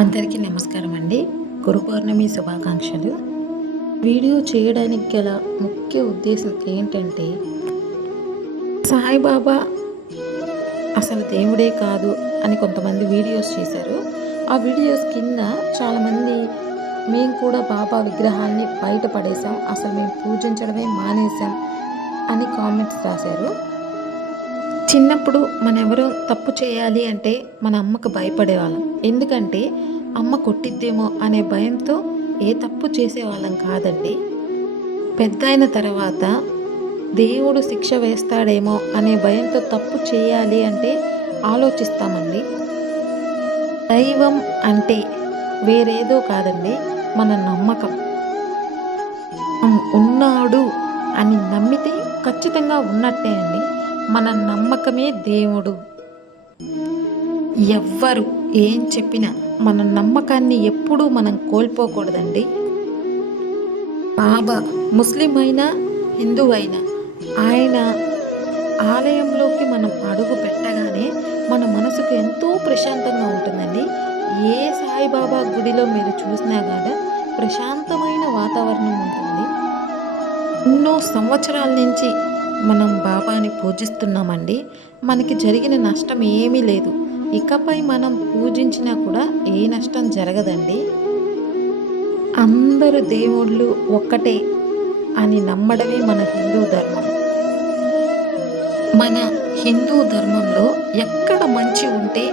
అందరికీ నమస్కారం అండి. గురు పౌర్ణమి శుభాకాంక్షలు. వీడియో చేయడానికి గల ముఖ్య ఉద్దేశం ఏంటంటే, సాయిబాబా అసలు దేవుడే కాదు అని కొంతమంది వీడియోస్ చేశారు. ఆ వీడియోస్ కింద చాలామంది మేము కూడా బాబా విగ్రహాన్ని బయట పడేసాం, అసలు మేము పూజించడమే మానేసాం అని కామెంట్స్ రాశారు. చిన్నప్పుడు మనెవరో తప్పు చేయాలి అంటే మన అమ్మకు భయపడేవాళ్ళం. ఎందుకంటే అమ్మ కొట్టిద్దేమో అనే భయంతో ఏ తప్పు చేసేవాళ్ళం కాదండి. పెద్దయిన తర్వాత దేవుడు శిక్ష వేస్తాడేమో అనే భయంతో తప్పు చేయాలి అంటే ఆలోచిస్తామండి. దైవం అంటే వేరేదో కాదండి, మన నమ్మకం. ఉన్నాడు అని నమ్మితే ఖచ్చితంగా ఉన్నట్టే అండి. మన నమ్మకమే దేవుడు. ఎవ్వరు ఏం చెప్పినా మన నమ్మకాన్ని ఎప్పుడూ మనం కోల్పోకూడదండి. బాబా ముస్లిం అయినా హిందూ అయినా ఆయన ఆలయంలోకి మనం అడుగు పెట్టగానే మన మనసుకు ఎంతో ప్రశాంతంగా ఉంటుందండి. ఏ సాయిబాబా గుడిలో మీరు చూసినా కానీ ప్రశాంతమైన వాతావరణం ఉంటుంది. ఎన్నో సంవత్సరాల నుంచి మనం బాబాని పూజిస్తున్నామండి. మనకి జరిగిన నష్టం ఏమీ లేదు. ఇకపై మనం పూజించినా కూడా ఏ నష్టం జరగదండి. అందరు దేవుళ్ళు ఒక్కటే అని నమ్మడమే మన హిందూ ధర్మం. మన హిందూ ధర్మంలో ఎక్కడ మంచి ఉంటే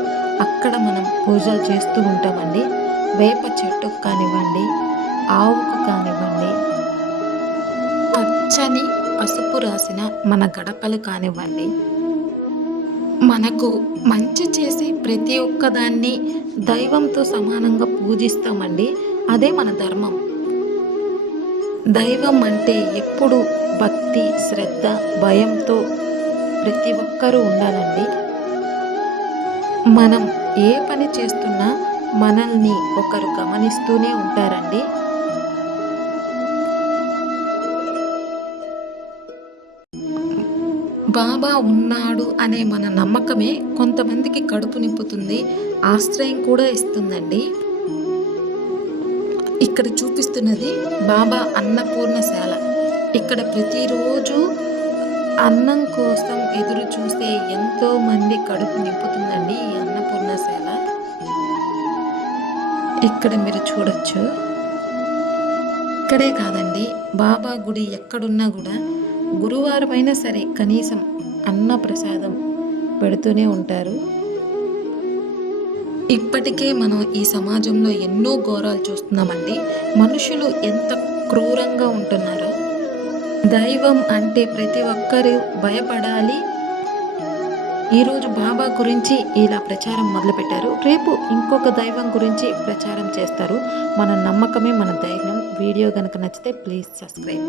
అక్కడ మనం పూజలు చేస్తూ ఉంటామండి. వేప చెట్టుకు కానివ్వండి, ఆవుకు కానివ్వండి, పచ్చని పసుపు రాసిన మన గడపలు కానివ్వండి, మనకు మంచి చేసే ప్రతి ఒక్కదాన్ని దైవంతో సమానంగా పూజిస్తామండి. అదే మన ధర్మం. దైవం అంటే ఎప్పుడు భక్తి, శ్రద్ధ, భయంతో ప్రతి ఒక్కరూ ఉండాలండి. మనం ఏ పని చేస్తున్నా మనల్ని ఒకరు గమనిస్తూనే ఉంటారండి. బాబా ఉన్నాడు అనే మన నమ్మకమే కొంతమందికి కడుపు నింపుతుంది, ఆశ్రయం కూడా ఇస్తుందండి. ఇక్కడ చూపిస్తున్నది బాబా అన్నపూర్ణశాల. ఇక్కడ ప్రతిరోజు అన్నం కోసం ఎదురు చూస్తే ఎంతో మంది కడుపు నింపుతుందండి ఈ అన్నపూర్ణశాల. ఇక్కడ మీరు చూడొచ్చు. ఇక్కడే కాదండి, బాబా గుడి ఎక్కడున్నా కూడా గురువారం అయినా సరే కనీసం అన్న ప్రసాదం పెడుతూనే ఉంటారు. ఇప్పటికే మనం ఈ సమాజంలో ఎన్నో ఘోరాలు చూస్తున్నామండి. మనుషులు ఎంత క్రూరంగా ఉంటున్నారో. దైవం అంటే ప్రతి ఒక్కరూ భయపడాలి. ఈరోజు బాబా గురించి ఇలా ప్రచారం మొదలుపెట్టారు. రేపు ఇంకొక దైవం గురించి ప్రచారం చేస్తారు. మన నమ్మకమే మన ధైర్యం. వీడియో కనుక నచ్చితే ప్లీజ్ సబ్స్క్రైబ్.